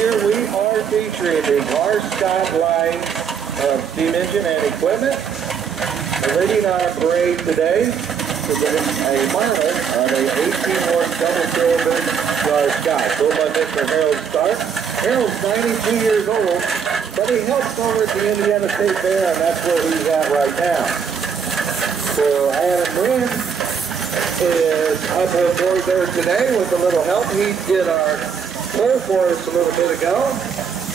year we are featuring the Scott line of steam engine and equipment. Leading our parade today is a miler on a 18-horse double-cylinder Scott, built by Mr. Harold Stark. Harold's 92 years old, but he helps over at the Indiana State Fair, and that's where he's at right now. So Adam Wynn is up on board there today with a little help. He did our pull for us a little bit ago,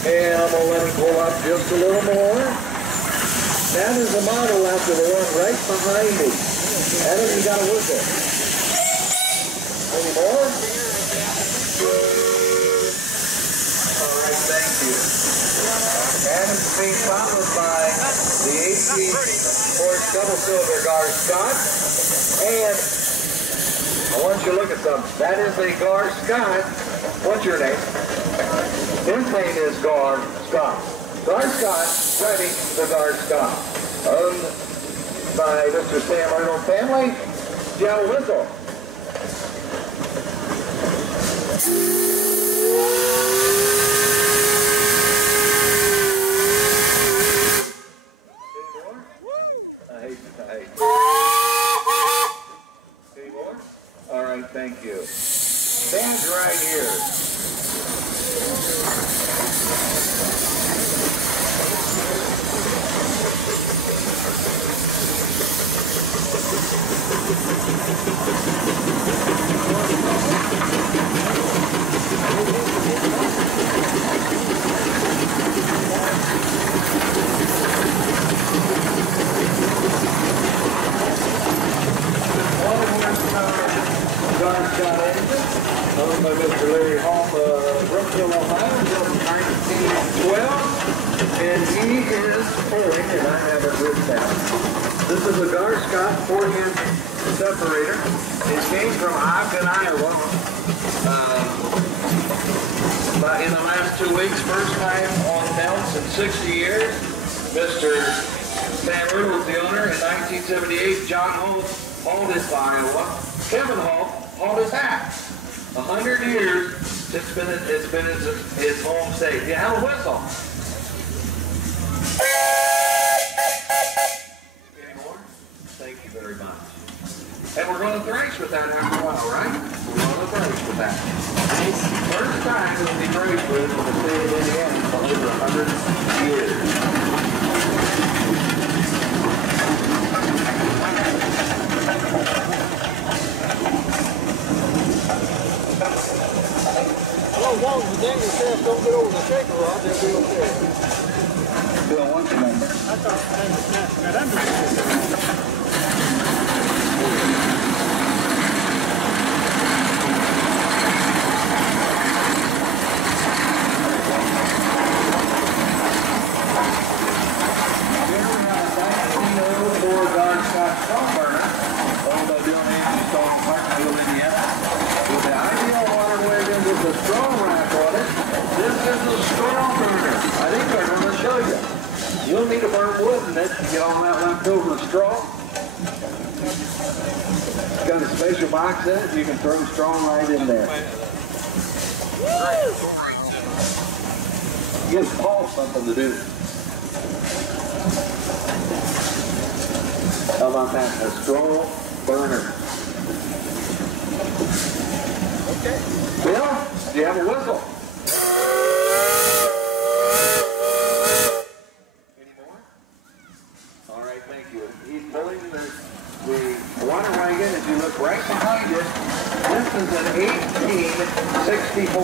and I'm going to let him pull up just a little more. That is the model after the one right behind me. Adam, you got to work it. Any more? All right, thank you. Adam's being followed by the 18-horse double-cylinder Scott. And I want you to look at something. That is a Scott. What's your name? His name is Scott. Scott, ready the Scott. Owned by Mr. Sam Arnold family. Joe Whistle. Any more? All right, thank you. Stand right here. Scott engine, owned by Mr. Larry Hall of Rushville, Ohio, built in 1912, and he is pulling, and I have it written down. This is a Scott 4-inch separator. It came from Ogden, Iowa. But in the last 2 weeks, first time on belts in 60 years. Mr. Sam Riddle's the owner. In 1978, John Holt hauled it to Iowa. Kevin Holt hauled his hat. 100 years it's been his home state. You have a whistle. Any more? Thank you very much. And we're going to thrash with that after a while, right? We're going to thrash with that. First time it will be thrashed with in the state of Indiana for over 100 years. As long as the dangling shafts don't get over the shaker rod, they'll be okay. Bill, what's your number? I thought the dangling shafts got under the shaker rod. You'll need to burn wood in it to get all that leftover straw. It's got a special box in it, you can throw straw right in there. Gives Paul something to do. How about that? A straw burner. Okay. Bill, do you have a whistle? The water wagon, as you look right behind it, this is an 1864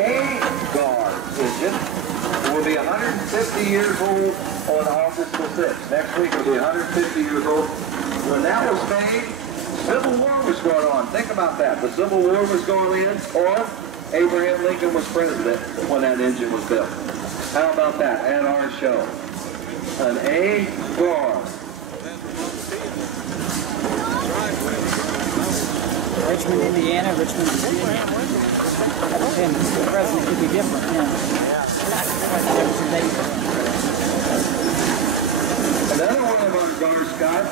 A-guard engine. It will be 150 years old on August the 6th. Next week it will be 150 years old. When that was made, Civil War was going on. Think about that. The Civil War was going in, or Abraham Lincoln was president when that engine was built. How about that at our show? An A-guard. Richmond, Indiana, Richmond, Virginia. That depends. The president could be different, yeah. Another one of our guards, Scott,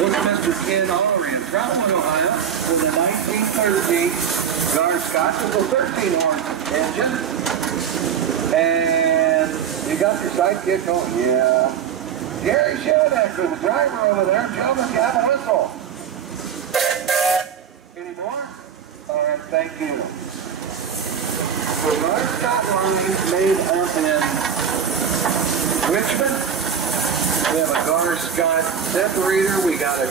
was Mr. Ken Allery in Troutman, Ohio, for the 1913 Gar Scott is a 13-horse engine. And you got your sidekick going? Yeah. Gary Shadacre, the driver over there. Gentlemen, you have a whistle. Any more? All right, thank you. The Gar Scott line is made up in Richmond. We have a Gar Scott separator. We got the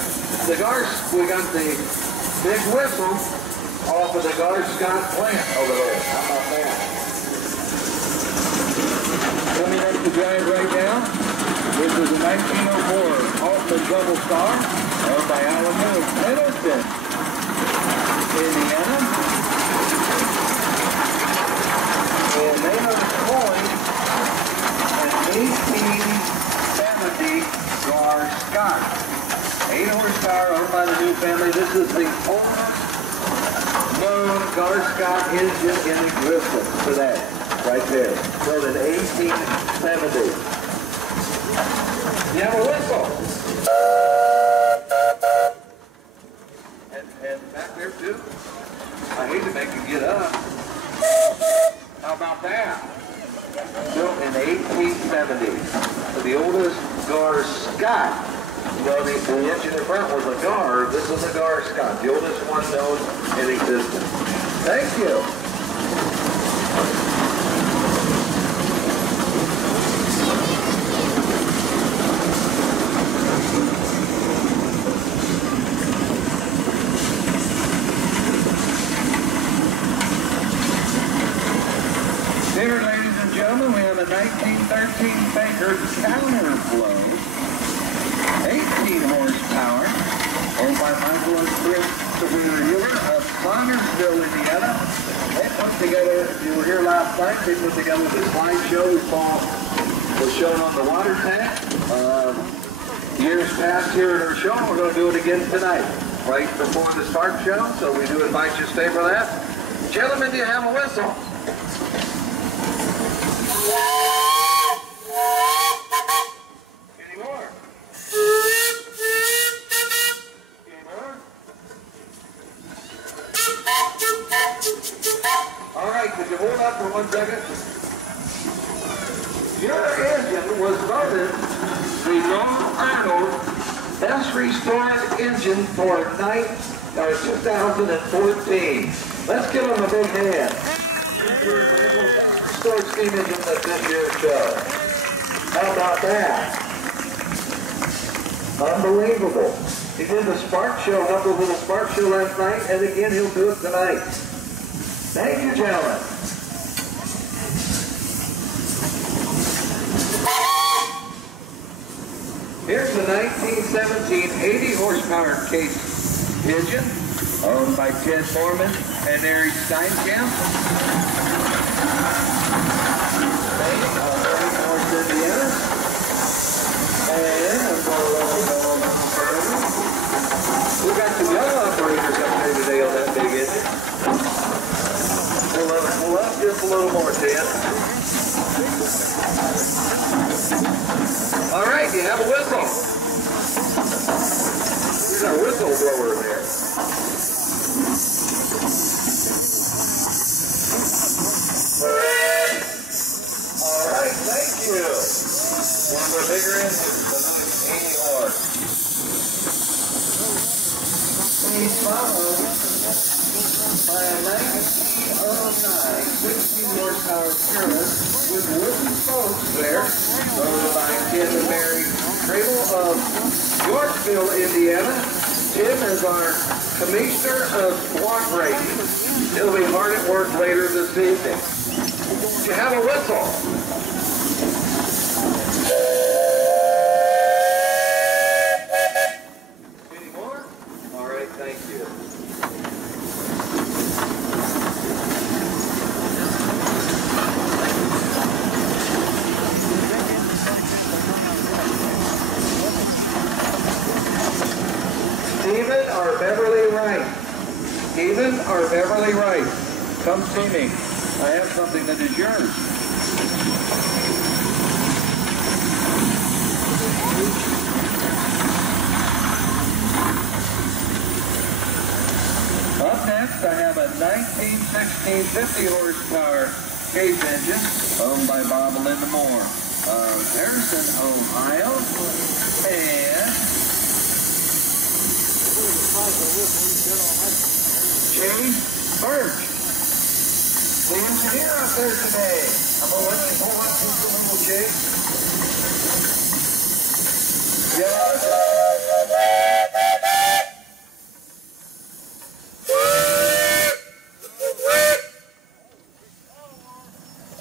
big whistle off of the Gar Scott plant over there. How about that? Coming up to drive right now, this is a 1904 Altman Double Star, owned by Alamo Middleton, Indiana. And they are deployed an 1870 Gar Scott. 8 horsepower owned by the new family. This is the oldest known Gar Scott engine in existence today. Right there. Built in 1870. You have a whistle. And back there too. I hate to make you get up. How about that? Built in 1870. The oldest Gar Scott. You know, the engine in front was a Gar. This is a Gar Scott. The oldest one known in existence. Thank you. Here, ladies and gentlemen, we have a 1913 Baker counterflow, 18 horsepower, owned by Michael and Chris Sevier of Connersville, Indiana. They put together, if you were here last night, they put together the slideshow we saw was shown on the water tank. Years past here at our show, we're going to do it again tonight, right before the start show, so we do invite you to stay for that. Gentlemen, do you have a whistle? Any more? Any more? All right, could you hold up for 1 second? Your engine was voted the Long Arnold Best Restored Engine for 2014. Let's give them a big hand. Restored steam engine at this year's show. How about that? Unbelievable. He did the Spark Show, up with the Spark Show last night, and again he'll do it tonight. Thank you, gentlemen. Here's the 1917 80 horsepower case engine, owned by Ted Foreman and Eric Steinkamp. Indiana. And we got some young operators up there today on that big engine. Pull up just a little more, Ted. All right, you have a whistle. There's our whistle blower there. All right, thank you. One of the bigger engines, the 80 horse. He's followed by a 1909 16 horsepower Curtis with wooden spokes there, owned by Tim and Mary Cradle of Rushville, Indiana. Tim is our commissioner of block racing. He'll be hard at work later this evening. You have a whistle. Any more? All right, thank you. Stephen or Beverly Wright. Stephen or Beverly Wright. Come see me. I have something that is yours. Up next, I have a 19 1950 horsepower case engine owned by Bob and Linda Moore of Harrison, Ohio. And Chase Birch, the engineer out there today. I'm going to let you pull up just a little, Chase. Yes.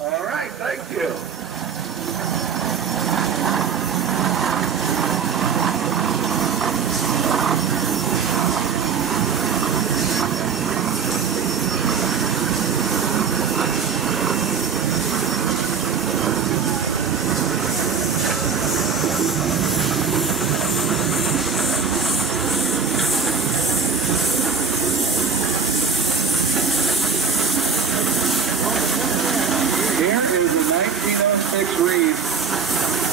All right, thank you. Reed,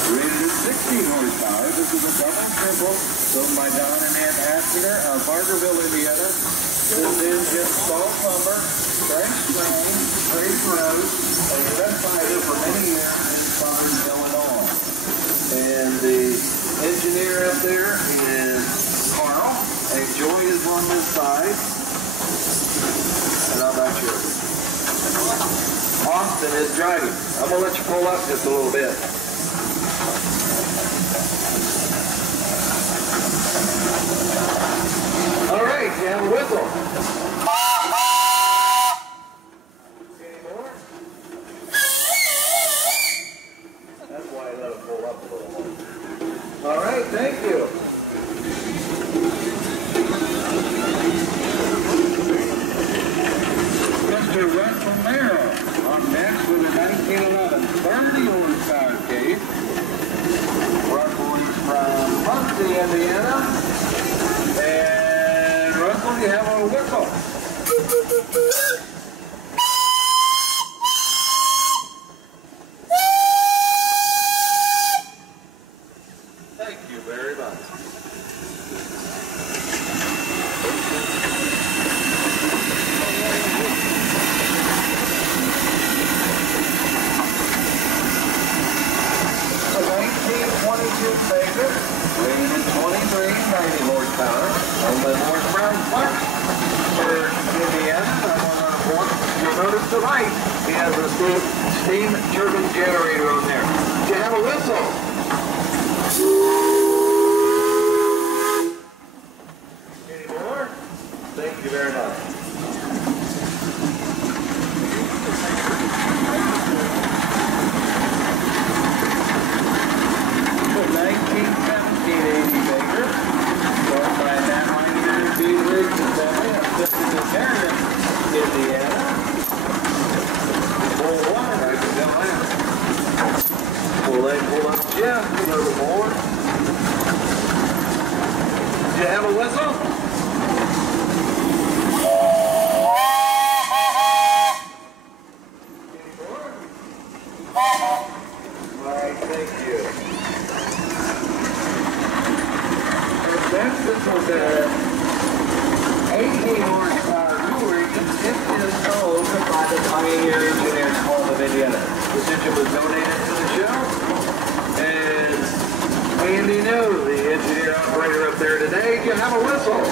rated at 16 horsepower. This is a double triple, sold by Don and Ann Hassinger of Barkerville, Indiana. This engine, salt lumber, fresh grain, straight road, and gunfighter for many years in Southern Illinois. And the engineer up there is Carl, and Joy is on this side. And how about yours? Austin is driving. I'm going to let you pull up just a little bit. All right, you have a whistle. Any more? That's why I let it pull up a little more. All right, thank you. Mr. Rushville next with a 1911 30 horsepower case. Russell is from Muncie, Indiana. And Russell, you have a whistle. Thank you very much. Baker, rated 2390 horsepower on the North Brown Park for Indiana. You'll notice the right, he has a steam turbine generator on there. Do you have a whistle? Any more? Thank you very much. Indiana. Pull one, I can tell that. Pull up Jeff, a little more. Do you have a whistle? Any more? All right, thank you. And that's this was 18 horsepower. It is owned by the Pioneer Engineers Club of Indiana. This engine was donated to the show, and Andy New, the engineer operator up there today, can have a whistle.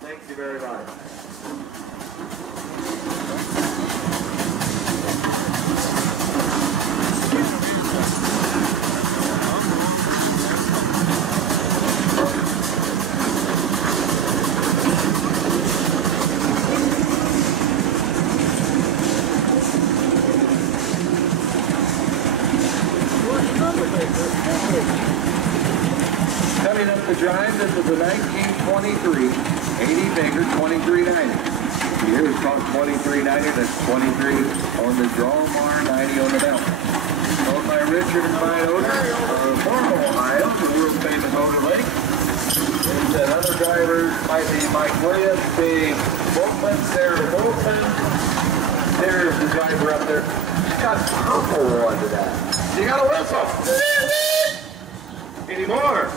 Thank you very much. Coming up the drive, this is a 1923 80 Baker 2390. Here is called 2390. That's 23 on the drawbar, 90 on the belt. Owned by Richard and Clyde Oder of Normal, Ohio, the world famous Oder Lake. And other drivers might be Mike Williams, Dave Boltman, Sarah Boltman. There's the driver up there. She's got purple under that. You got a whistle. Any more?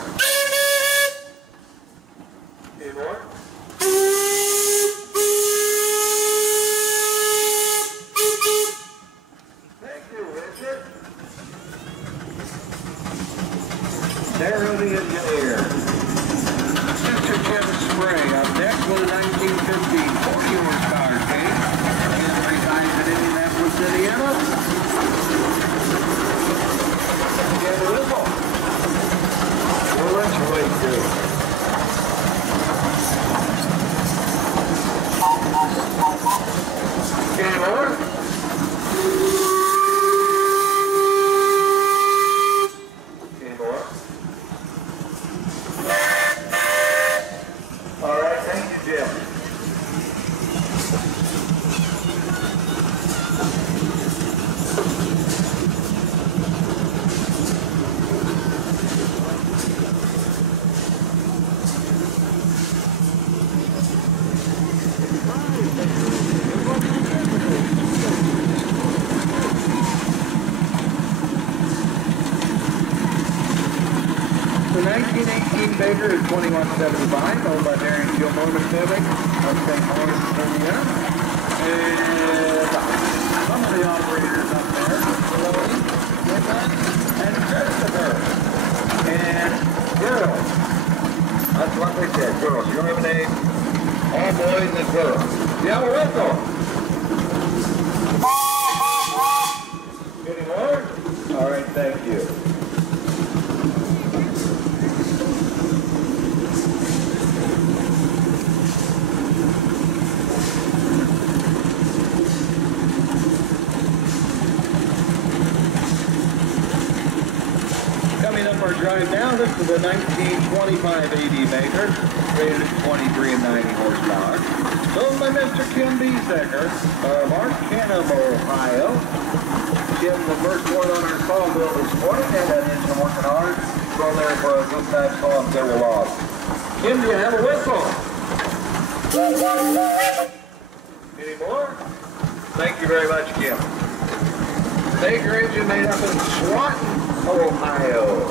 Any more? Any more? All right, thank you, Jim. The 1918 Baker is 2175, owned by Darren Gilmore Civic of St. Louis, Indiana. And some of the operators up there, Chloe, Whitman, and Christopher. And girls. That's what they said, girls. You don't have a name? All boys and girls. You have a whistle. Any more? All right, thank you. Coming up our drive now, this is a 1925 AD Baker, rated at 23 and 90 horsepower. Owned by Mr. Kim Biesecker of Arcanum, Ohio. Kim, the first one on our saw bill this morning, and that engine working hard. Go there for a good time saw and go off. Kim, do you have a whistle? Any more? Thank you very much, Kim. Baker engine made up in Swanton, Ohio.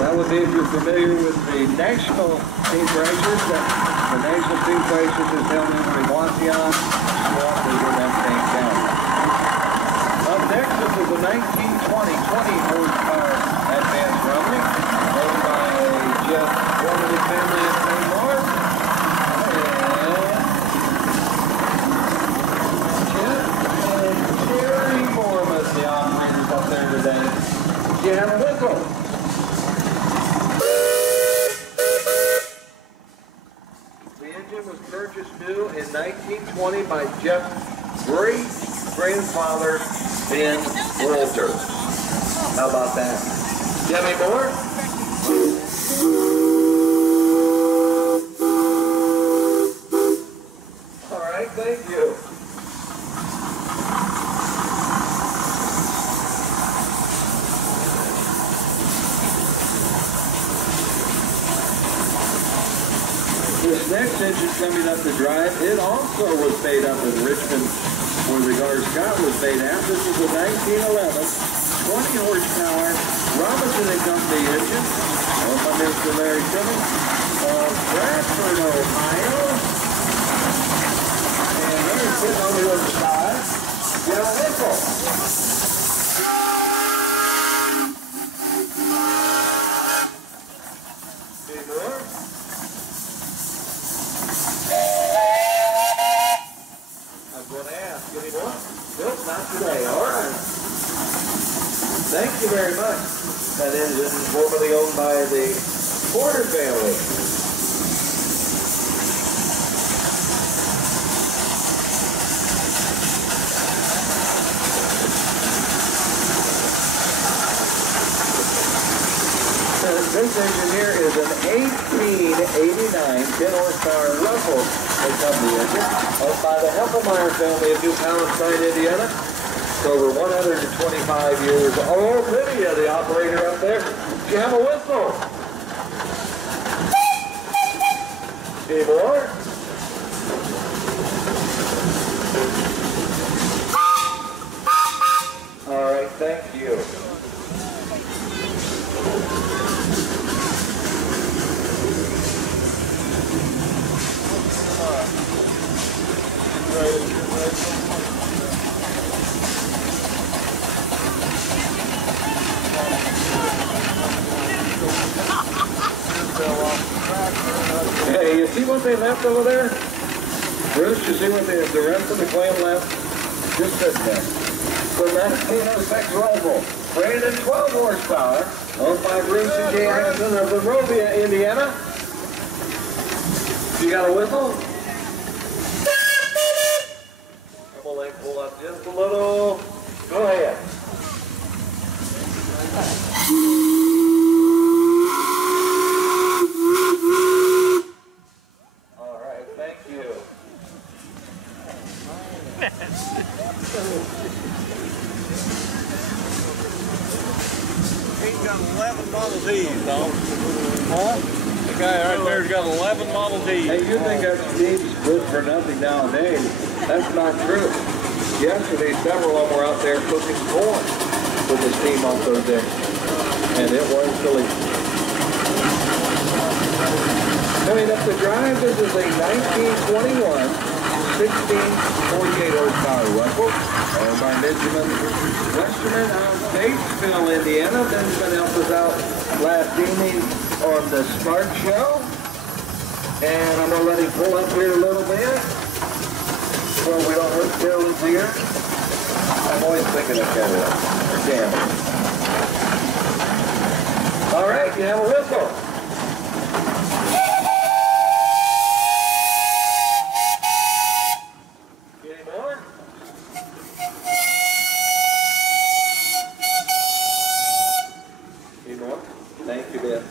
That would be if you're familiar with the national team racers. The national team racers is held in Wasion, Swanton, in that same county. Up next, this is a 1920 20 horsepower advanced rumbling, owned by Jeff Gormley family in St. Louis. The operators up there today. Do you have a whistle? The engine was purchased new in 1920 by Jeff's great-grandfather, Ben Walter. How about that? Do you have any more? All right, thank you. This next engine coming up the drive, it also was made up in Richmond where the Gar Scott was made out. This is a 1911 20 horsepower Robinson and Company engine owned by Mr. Larry Timmons of Bradford, Ohio. And there's sitting on the other side, Jeff Nickel. Any more? I'm going to ask, any more? Nope, not today. All right. Thank you very much. That engine is formerly owned by the Porter family. This engine here is an 1889 10 horsepower Rushville Company engine owned by the Heffelmeyer family of New Palestine, Indiana. It's over 125 years old. Lydia, the operator up there, do you have a whistle? Any more? All right, thank you. Hey, you see what they left over there? Bruce, you see what the rest of the claim left? Just sitting there. So 1906 Rushville, rated at 12 horsepower, owned by Bruce and Jay Hansen of Monrovia, Indiana. Do You got a whistle? I'm gonna let pull up just a little. Go ahead. All right, thank you. He's got 11 Model Ds, dog. Huh? The guy right there's got 11 Model Ds. Hey, you think that steam's good for nothing nowadays? That's not true. Yesterday, several of them were out there cooking corn with the steam off those days. And it was chilly. Coming up the drive, this is a 1921 1648 horsepower Rushville, owned by Benjamin Westerman out of Batesville, Indiana. Benjamin helped us out last evening on the Start Show. And I'm going to let him pull up here a little bit so we don't hurt Carolyn's ear. I'm always thinking of Carolyn. Damn. All right, you have a whistle. Any more? Any more? Thank you, Ben.